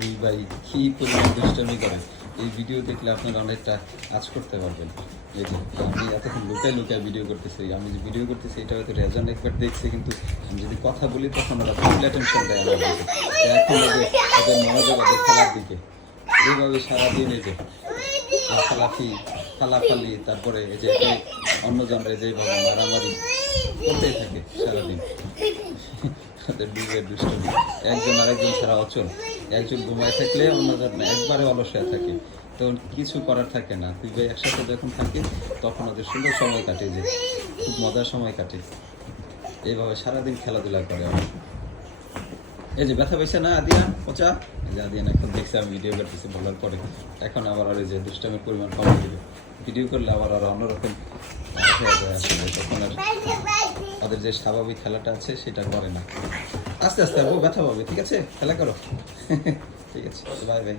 দুই ভাই কি পরিমাণ দুষ্টামি করে এই ভিডিও দেখলে আপনারা অনেকটা আঁচ করতে পারবেন। এই যে আমি এতক্ষণ লুকায় লুকায় ভিডিও করতেছি, আমি যে ভিডিও করতেছি এটা হয়তো রেজন একবার দেখছে, কিন্তু আমি যদি কথা বলি তখন ওরা ফুল অ্যাটেনশন দেয় আমার দিকে। এখন ওদের ওদের মনোযোগ ওদের খেলার দিকে। এইভাবে সারাদিন এই যে লাফালাফি ফালাফালি, তারপরে এই যে অন্য জনরা যেভাবে মারামারি করতেই থাকে সারাদিন। তাদের দুইয়ের দুষ্টমি, একজন আরেকজন ছাড়া অচল। একজন ঘুমায় থাকলে অন্যজন একবারে অলস হয়ে থাকে, তখন কিছু করার থাকে না। দুই ভাই একসাথে যখন থাকে তখন ওদের সুন্দর সময় কাটে, যে খুব মজার সময় কাটে। এইভাবে সারাদিন খেলাধুলা করে। এই যে ব্যথা পেয়েছে না আদিয়া পচা, এই যে আদিয়ান এখন দেখছে আমি ভিডিও করতেছি বলার পরে এখন আবার আর এই যে দুষ্টামের পরিমাণ কমে দিবে। ভিডিও করলে আবার আর অন্যরকম হয়ে যায় আসলে, তখন আর তাদের যে স্বাভাবিক খেলাটা আছে সেটা করে না। আস্তে আস্তে আর ব্যথা পাবে, ঠিক আছে? খেলা করো। ঠিক আছে, বাই বাই।